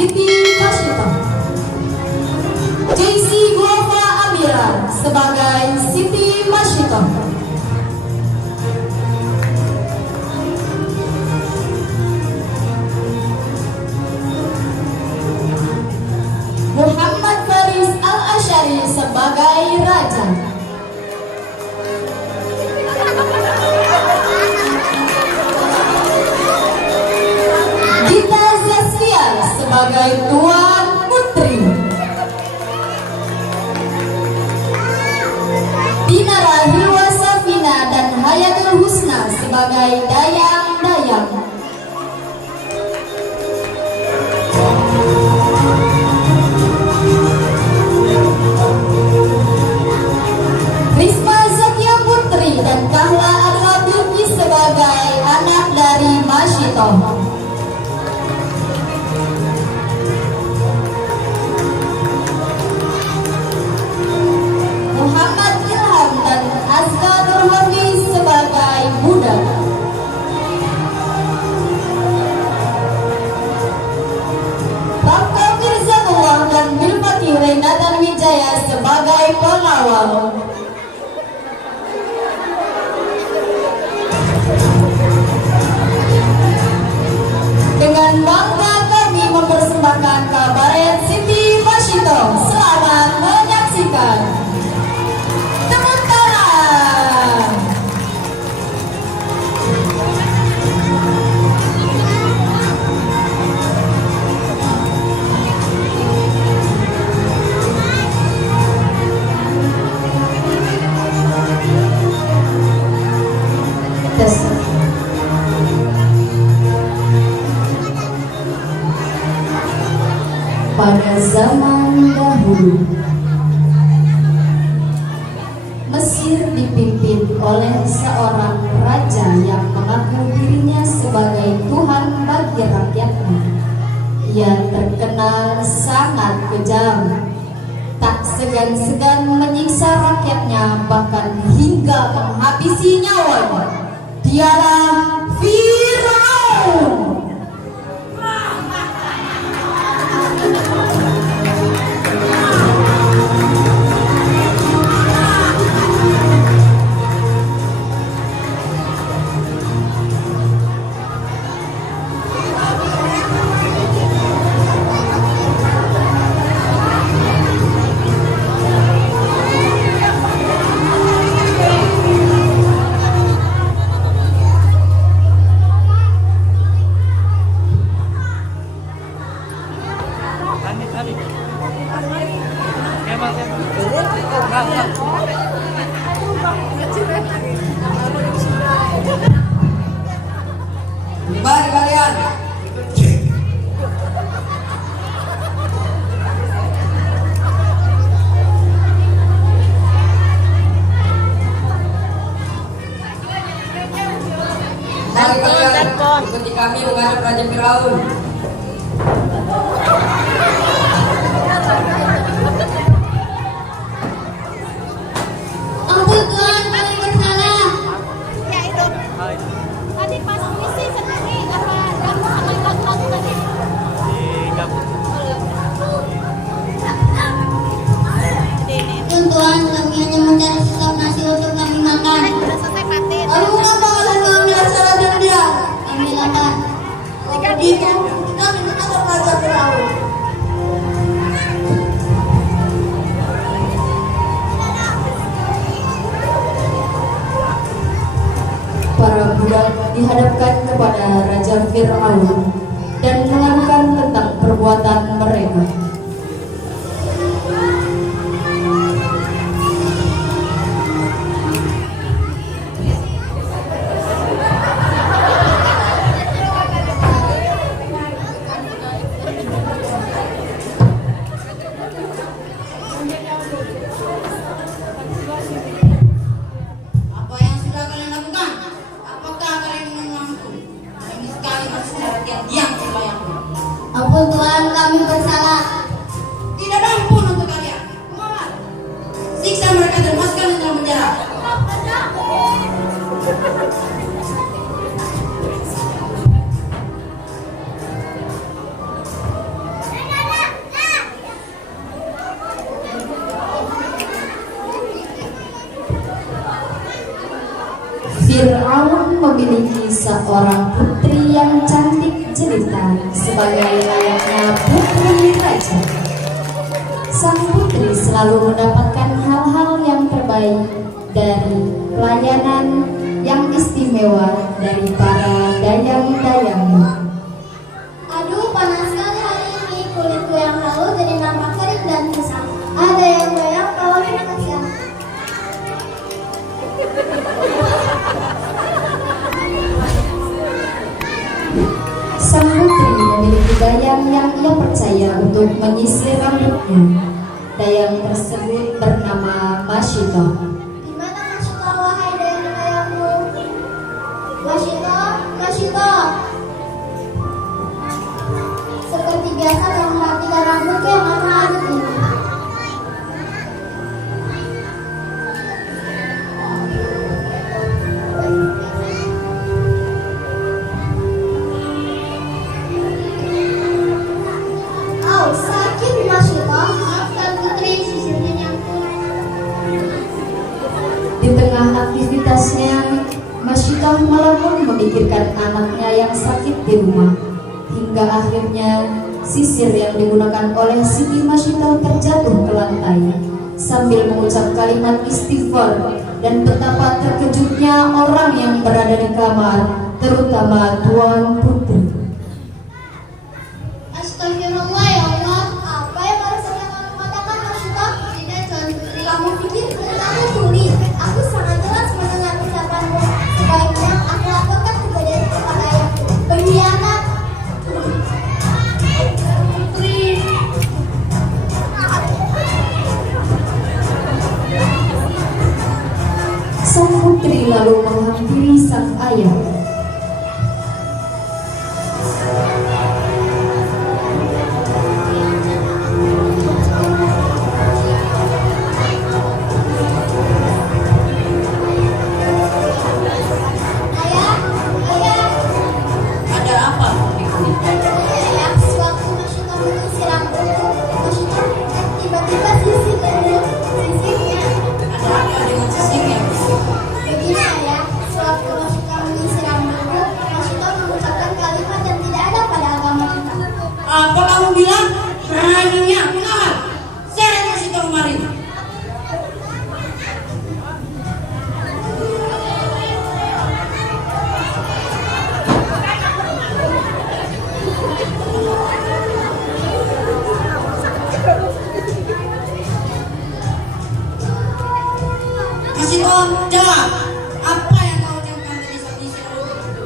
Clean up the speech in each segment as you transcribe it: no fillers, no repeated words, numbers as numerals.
Siti Masito. JC Glova Amira sebagai Siti Masito. Muhammad Faris Al-Asyari sebagai Raja. Gita Zaskia sebagai Tuan Putri. Dinara Hilwa Safina dan Hayatul Husna sebagai Dayang-Dayang. Risma Zakia Putri dan Kahla Adla Bilqis sebagai anak dari Masito. Muhammad Ilham dan Azka Nurhafiz sebagai budak. Rafka Mirzatullah dan Bilfatih Renatan Wijaya sebagai pengawal. Dengan bangga kami mempersembahkan kabaret Siti Masito. Selamat menyaksikan. Tepuk tangan. Tes. Pada zaman dahulu, Mesir dipimpin oleh seorang raja yang mengaku dirinya sebagai Tuhan bagi rakyatnya. Ia terkenal sangat kejam, tak segan-segan menyiksa rakyatnya, bahkan hingga menghabisi nyawanya. Dialah Firaun. Mari kalian. Mari kalian ikuti kami menghadap Raja Firaun. Ampun Tuhan, kami bersalah. Ya itu. Tadi pas misi sendiri apa kamu sama lagu-lagu tadi? Tuhan, kami hanya mencari sesap nasi untuk kami makan. Udah selesai patin. Lalu mengapa kalian mengambil salah dan dia? Kami lapar. Kalau begitu, kami menangkap Raja Firaun. Para budak dihadapkan kepada Raja Firaun dan mengadukan tentang perbuatan mereka. Apa yang sudah kalian lakukan? Apakah kalian mengaku? Kami sekali harus diam diam sembahyangku. Ampun Tuhan, kami bersalah. memiliki seorang putri yang cantik jelita sebagai layaknya putri raja. Sang putri selalu mendapatkan hal-hal yang terbaik dari pelayanan yang istimewa dari para dayang-dayangnya. Aduh, panas sekali hari ini. Kulitku yang halus jadi nampak kering dan kusam. Ada yang goyang kalau kita kasihan. Sang putri memiliki dayang yang ia percaya untuk menyisir rambutnya. Dayang tersebut bernama Masyito. Di mana Masyito, wahai dayang-dayangmu? Masyito, Masyito. Seperti biasa yang memperhatikan rambutku yang warna adem ini. Au, sakit Masyito. Maafkan putri, sisirnya nyangkut. Di tengah aktivitasnya, Masyito malah pun memikirkan anaknya yang sakit di rumah. Hingga akhirnya sisir yang digunakan oleh Siti Masyito terjatuh ke lantai sambil mengucap kalimat istighfar, dan betapa terkejutnya orang yang berada di kamar, terutama Tuan Putri. Astagfirullah ya Allah, apa yang barusan yang kamu katakan Masyito? Tidak, Tuan Putri. Kamu pikir mulut aku sulit? Aku sangat jelas mendengar ucapanmu. Sebaiknya aku laporkan kejadian itu kepada ayahku. Pengkhianat. Putri. Sang putri lalu menghampiri sang ayah. Ayah, ayah. Ada apa? Ayah, sewaktu Masyito menyisir rambutku, Masyito tiba-tiba sisir dari sisirnya. Ada apa dengan sisirnya? Begini ayah, sewaktu Masyito menyisir rambutku, Masyito mengucapkan kalimat yang tidak ada pada agama kita. Apa kamu bilang? Beraninya pengawal. Seret Masyito kemari. Masyito, jawab. Apa yang kau ucapkan tadi saat disir rambut itu?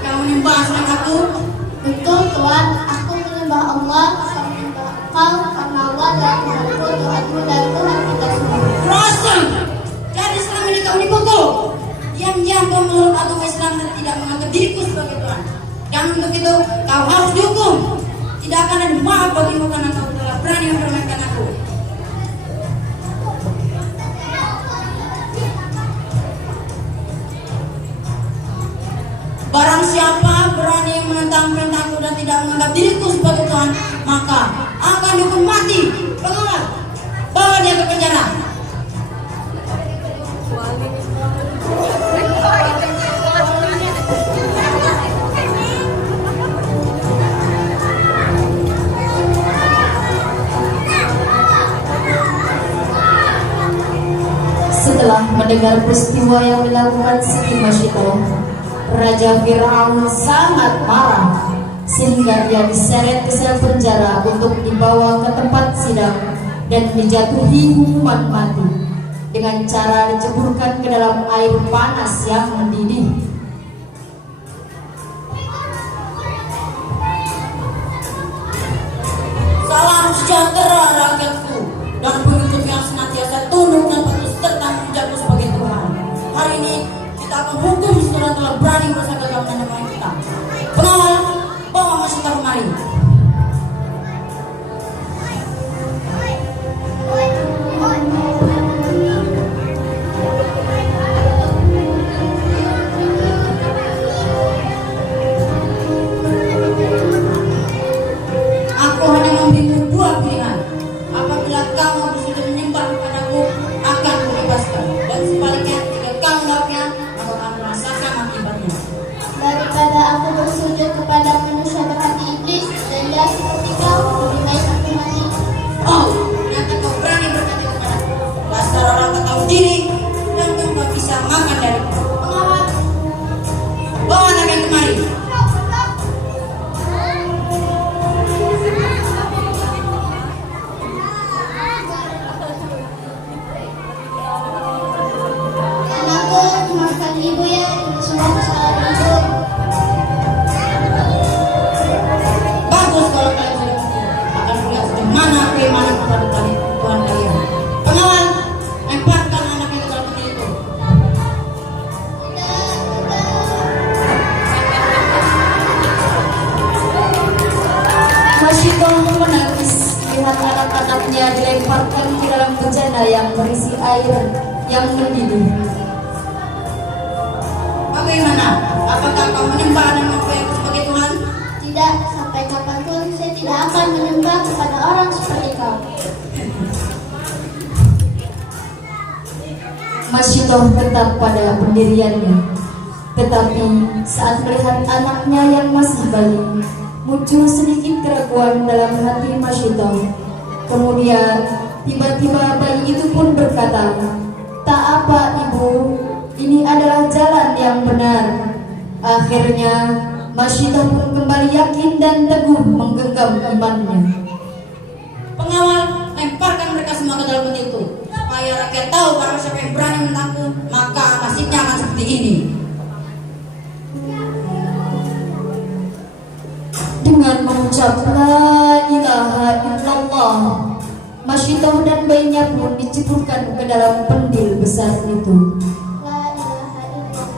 Kamu menyembah selain aku? Betul Tuhan, aku menyembah Allah, saya menyembah Kau karena Allah adalah Tuhanku, Tuhanmu dan Tuhan kita semua. Rasul, jadi selama ini kau dipukul. Diam-diam kau menurut agama Islam dan tidak menganggap diriku sebagai Tuhan. Dan untuk itu kau harus dihukum. Tidak akan ada maaf bagimu karena kau telah berani mempermainkan aku. Barang siapa berani menentang perintahku dan tidak menganggap diriku sebagai Tuhan, maka akan dihukum mati. Pengawal, bawa dia ke penjara. Setelah mendengar peristiwa yang dilakukan Siti Masyito, Raja Firaun sangat marah sehingga ia diseret ke sel penjara untuk dibawa ke tempat sidang dan dijatuhi hukuman mati dengan cara diceburkan ke dalam air panas yang mendidih. Salam sejahtera rakyatku dan pengikut yang senantiasa tunduk dan patuh serta menjaga sebagai Tuhan. Hari ini kita akan hukum setelah telah berani bersangka dengan nama kita. Pengawal, bawa Masyito kemari. Aku hanya memberimu dua pilihan. Apabila kamu bersedia air yang mendidih. Bagaimana? Apakah kau menyembah dan mengakui aku sebagai Tuhan? Tidak, sampai kapanpun saya tidak akan menyembah kepada orang seperti kau. Masyitoh tetap pada pendiriannya. Tetapi saat melihat anaknya yang masih bayi, muncul sedikit keraguan dalam hati Masyitoh. Kemudian tiba-tiba bayi itu pun berkata, "Tak apa ibu, ini adalah jalan yang benar." Akhirnya Masyitoh pun kembali yakin dan teguh menggenggam imannya. Pengawal, lemparkan mereka semua ke dalam peti itu, supaya rakyat tahu barang siapa yang berani menentangku, maka nasibnya akan seperti ini. Dengan mengucap la ilaha illallah, Masyitoh dan bayinya pun diceburkan ke dalam pendil besar itu. La ilaha illallah.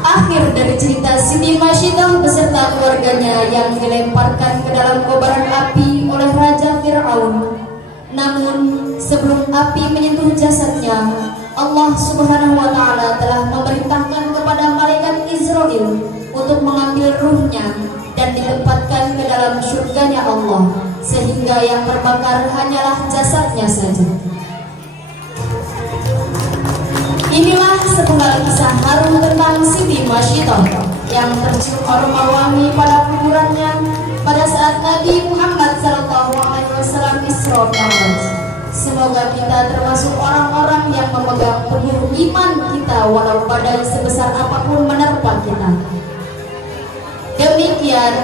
Akhir dari cerita Siti Masyitoh beserta keluarganya yang dilemparkan ke dalam kobaran api oleh Raja Fir'aun. Namun sebelum api menyentuh jasadnya, Allah Subhanahu wa Ta'ala telah memerintahkan kepada malaikat Israel untuk mengambil ruhnya dan ditempatkan ke dalam surganya Allah, sehingga yang terbakar hanyalah jasadnya saja. Inilah sepenggal kisah haru tentang Siti Masyitoh yang tercium aroma wangi pada kuburannya pada saat Nabi Muhammad SAW Isra Mi'raj. Semoga kita termasuk orang-orang yang memegang teguh iman kita walau badai sebesar apapun menerpa kita. Demikian